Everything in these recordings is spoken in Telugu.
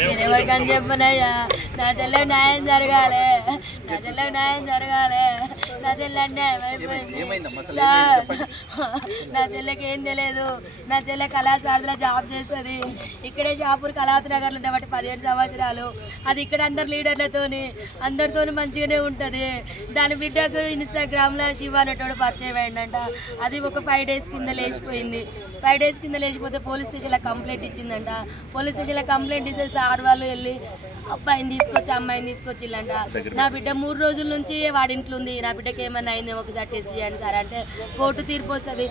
నేను ఎవరికని చెప్పనయ్యా, నా చెల్లెకి న్యాయం జరగాలి, నా చెల్లెకి న్యాయం జరగాలి, నా చెల్లె అన్యాయం అయిపోయింది సార్. నా చెల్లెకి ఏం తెలియదు, నా చెల్లె కళాశాలలో జాబ్ చేస్తుంది. ఇక్కడే షాపూర్ కళావతి నగర్లో ఉండబట్టి 15 సంవత్సరాలు. అది ఇక్కడ అందరు లీడర్లతోని అందరితో మంచిగానే ఉంటుంది. దాని బిడ్డకు ఇన్స్టాగ్రామ్లో శివ అనేటోడు పరిచయం అయిందంట. అది ఒక 5 days కింద లేచిపోయింది. 5 days కింద లేచిపోతే పోలీస్ స్టేషన్లో కంప్లైంట్ ఇచ్చిందంట. పోలీస్ స్టేషన్లో కంప్లైంట్ ఇస్తే సార్ వాళ్ళు వెళ్ళి అబ్బాయిని తీసుకొచ్చి అమ్మాయిని తీసుకొచ్చిల్లంట. నా బిడ్డ 3 రోజుల నుంచి వాడింట్లో ఉంది, నా బిడ్డకి ఏమన్నా అయింది ఒకసారి టెస్ట్ చేయండి సార్ అంటే కోర్టు తీర్పు వస్తుంది,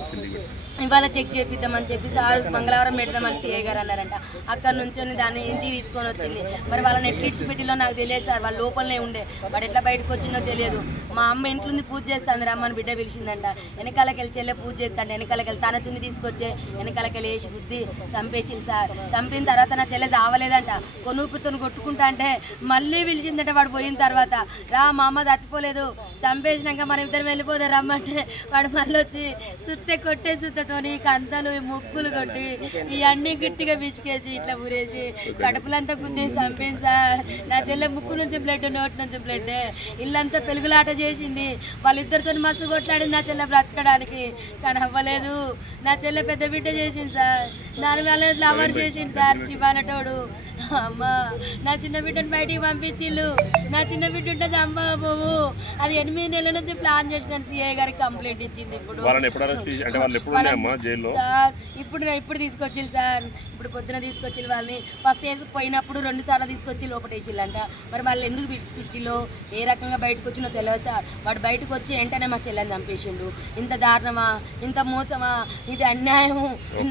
ఇవాళ చెక్ చేపిద్దామని చెప్పి సార్ మంగళవారం పెడదామని సిఐ గారు అన్నారంట. అక్కడ నుంచి దాన్ని ఇంటికి తీసుకొని వచ్చింది. మరి వాళ్ళని ఎట్లిడ్స్ పెట్టిలో నాకు తెలియదు సార్, వాళ్ళ లోపలనే ఉండే, వాడు ఎట్లా బయటకు వచ్చిందో తెలియదు. మా అమ్మ ఇంట్లో ఉంది పూజ చేస్తాను రమ్మని బిడ్డ పిలిచిందంట. వెనకాలకి వెళ్ళి చెల్లె పూజ చేస్తాంట. వెనకాలకి వెళ్ళి తన చున్ని తీసుకొచ్చే వెనకాలకి వెళ్ళి వేసి బుద్ధి చంపేసింది సార్. చంపిన తర్వాత నా చెల్లె చావలేదంట, కొనుపుతో కొట్టుకుంటా అంటే మళ్ళీ పిలిచిందంట. వాడు పోయిన తర్వాత రా మా అమ్మ చచ్చిపోలేదు, చంపేసినాక మనం ఇద్దరం వెళ్ళిపోతాం రమ్మంటే వాడు మళ్ళీ వచ్చి సుత్తే కొట్టే సుత్తతోని కంతలు ముగ్గులు కొట్టి ఇవన్నీ గట్టిగా పిసికేసి ఇట్లా ఊరేసి కడుపులంతా గుద్ది చంపింది సార్. నా చెల్లె ముక్కు నుంచి బ్లడ్, నోటి నుంచి బ్లడ్, ఇల్లంతా పెలుగులాట చేసింది. వాళ్ళిద్దరితో మస్తు కొట్లాడింది నా చెల్లె బ్రతకడానికి, కానీ అవ్వలేదు. నా చెల్లె పెద్ద బిడ్డ చేసింది సార్, దాని వల్ల లవర్ చేసింది సార్ శివ అనేటోడు. అమ్మా నా చిన్న బిడ్డను బయటికి పంపించిల్లు, నా చిన్న బిడ్డ ఉంటే చంపకపోవు. అది 8 నెలల నుంచి ప్లాన్ చేసిన సిఐ గారికి కంప్లైంట్ ఇచ్చింది. ఇప్పుడు సార్ ఇప్పుడు తీసుకొచ్చిల్లు సార్, ఇప్పుడు పొద్దున తీసుకొచ్చి వాళ్ళని ఫస్ట్ వేసి పోయినప్పుడు 2 సార్లు తీసుకొచ్చి లోపటేసిల్లంట. మరి వాళ్ళు ఎందుకు పిలిచిల్లో ఏ రకంగా బయటకు వచ్చినో తెలియదు సార్. వాడు బయటకు వచ్చి వెంటనే మా చెల్లెని చంపేసిండు. ఇంత దారుణమా, ఇంత మోసమా, ఇది అన్యాయం.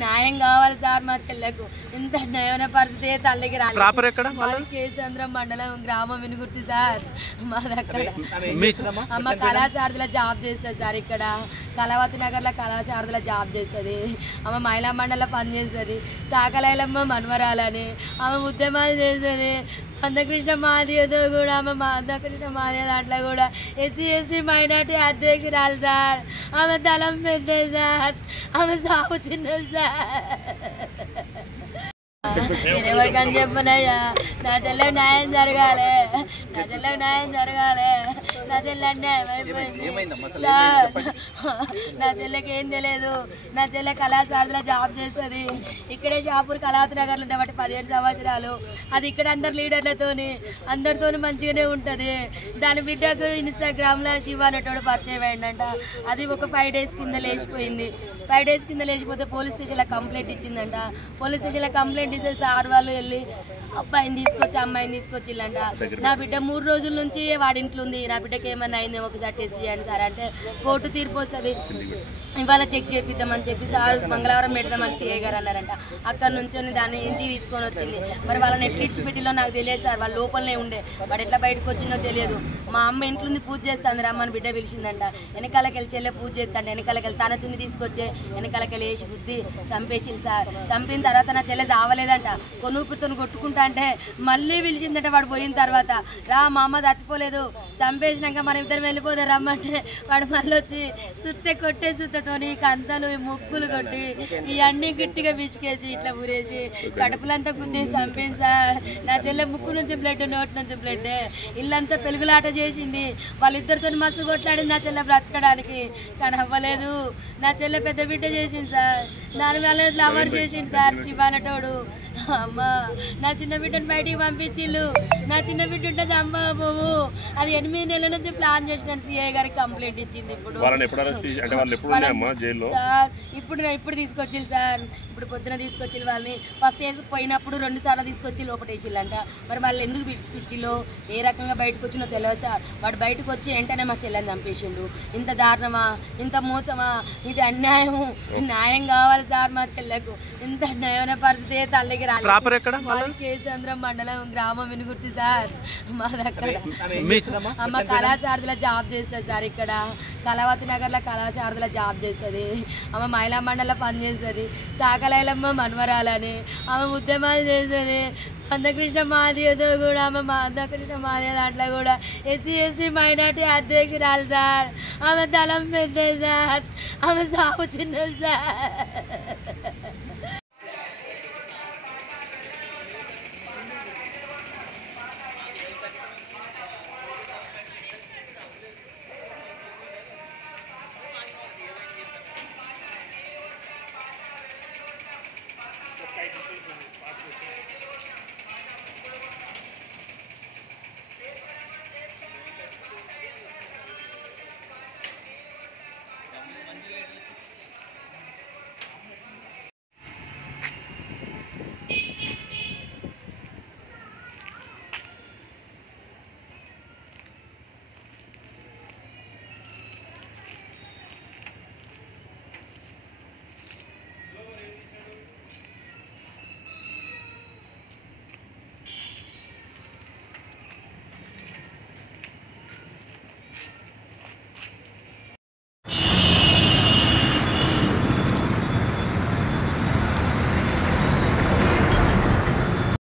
న్యాయం కావాలి సార్ మా చెల్లెకు. ఇంత అన్యాయమైన పరిస్థితి తల్లికి రాలేదు. కేసంద్రం మండలం గ్రామం వినుగుర్తి సార్. మా దగ్గర అమ్మ కళాశారదిలో జాబ్ చేస్తుంది సార్. ఇక్కడ కళావతి నగర్లో కళాశారదిలో జాబ్ చేస్తుంది. ఆమె మహిళా మండలిలో పనిచేస్తుంది. సాకలైలమ్మ మన్వరాలని ఆమె ఉద్యమాలు చేస్తుంది. మందకృష్ణ మాదియతో కూడా ఆమె మందకృష్ణ మాదియ దాంట్లో కూడా SC/ST మైనార్టీ అధ్యక్షురాలు సార్. ఆమె దళం పెద్ద సార్, ఆమె సాగు చిన్నది సార్. నేను ఎవరికని చెప్పనయ్యా, నా చెల్లెకి న్యాయం జరగాలి, నా చెల్లెకి న్యాయం జరగాలి, నా చెల్లె అన్యాయం అయిపోయింది సార్. నా చెల్లెకి ఏం తెలియదు, నా చెల్లె కళాశాలలో జాబ్ చేస్తుంది. ఇక్కడే షాపూర్ కళావతి నగర్లో ఉండబట్టి 15 సంవత్సరాలు. అది ఇక్కడ అందరు లీడర్లతోని అందరితో మంచిగానే ఉంటుంది. దాని బిడ్డకు ఇన్స్టాగ్రామ్లో శివ అనేటోడు పరిచయం అయిందంట. అది ఒక 5 days కింద లేచిపోయింది. 5 days కింద లేచిపోతే పోలీస్ స్టేషన్లో కంప్లైంట్ ఇచ్చిందంట. పోలీస్ స్టేషన్లో కంప్లైంట్ ఇస్తే సార్ వాళ్ళు వెళ్ళి అబ్బాయిని తీసుకొచ్చి అమ్మాయిని తీసుకొచ్చిల్లంట. నా బిడ్డ 3 రోజుల నుంచి వాడింట్లో ఉంది, నా బిడ్డకి ఏమన్నా అయింది ఒకసారి టెస్ట్ చేయండి సార్ అంటే కోర్టు తీర్పు వస్తుంది, ఇవాళ చెక్ చేపిద్దామని చెప్పి సార్ మంగళవారం పెడదామని సిఐ గారు అన్నారంట. అక్కడ నుంచి దాన్ని ఇంటికి తీసుకొని వచ్చింది. మరి వాళ్ళని ఎట్లిడ్స్ పెట్టిలో నాకు తెలియదు సార్, వాళ్ళ లోపలనే ఉండే, వాడు ఎట్లా బయటకు వచ్చిందో తెలియదు. మా అమ్మ ఇంట్లో ఉంది పూజ చేస్తాను రమ్మని బిడ్డ పిలిచిందంట. వెనకాలకి వెళ్ళి చెల్లె పూజ చేస్తాంట. వెనకాలకి వెళ్ళి తన చున్ని తీసుకొచ్చే వెనకాలకి వెళ్ళి వేసి బుద్ధి చంపేసింది సార్. చంపిన తర్వాత నా చెల్లె చావలేదంట, కొనుపుతో కొట్టుకుంటా అంటే మళ్ళీ పిలిచిందంట. వాడు పోయిన తర్వాత రా మా అమ్మ చచ్చిపోలేదు, చంపేసినాక మనం ఇద్దరం వెళ్ళిపోతాం రమ్మంటే వాడు మళ్ళీ వచ్చి సుత్తే కొట్టే సుత్తతోని కంతలు ముగ్గులు కొట్టి ఇవన్నీ గట్టిగా పిసికేసి ఇట్లా ఊరేసి కడుపులంతా గుద్ది చంపింది సార్. నా చెల్లె ముక్కు నుంచి బ్లడ్, నోటి నుంచి బ్లడ్, ఇల్లంతా పెలుగులాట చేసింది. వాళ్ళిద్దరితో మస్తు కొట్లాడింది నా చెల్లె బ్రతకడానికి, కానీ అవ్వలేదు. నా చెల్లె పెద్ద బిడ్డ చేసింది సార్, దాని వల్ల లవర్ చేసింది సార్ శివ అనేటోడు. అమ్మా నా చిన్న బిడ్డను బయటికి పంపించిల్లు, నా చిన్న బిడ్డ ఉంటే చంపకపోవు. అది 8 నెలల నుంచి ప్లాన్ చేసిన సిఐ గారికి కంప్లైంట్ ఇచ్చింది. సార్ ఇప్పుడు తీసుకొచ్చిల్లు సార్, ఇప్పుడు పొద్దున తీసుకొచ్చి వాళ్ళని ఫస్ట్ వేసి పోయినప్పుడు 2 సార్లు తీసుకొచ్చి లోపటేసిల్లంట. మరి వాళ్ళు ఎందుకు పిలిచిల్లో ఏ రకంగా బయటకు వచ్చినో తెలియదు సార్. వాడు బయటకు వచ్చి వెంటనే మా చెల్లెని చంపేసిండు. ఇంత దారుణమా, ఇంత మోసమా, ఇది అన్యాయం. న్యాయం కావాలి సార్ మా చెల్లెకు. ఇంత అన్యాయమైన పరిస్థితి తల్లికి రాలేదు. కేసంద్రం మండలం గ్రామం వినుగుర్తి సార్. మా దగ్గర అమ్మ కళాశారదిలో జాబ్ చేస్తుంది సార్. ఇక్కడ కళావతి నగర్లో కళాశారదిలో జాబ్ చేస్తుంది. ఆమె మహిళా మండలిలో పనిచేస్తుంది. సాకలైలమ్మ మన్వరాలని ఆమె ఉద్యమాలు చేస్తుంది. మందకృష్ణ మాదియతో కూడా ఆమె మందకృష్ణ మాదియ దాంట్లో కూడా SC/ST మైనార్టీ అధ్యక్షురాలు సార్. ఆమె దళం పెద్ద సార్, ఆమె సాగు చిన్నది సార్.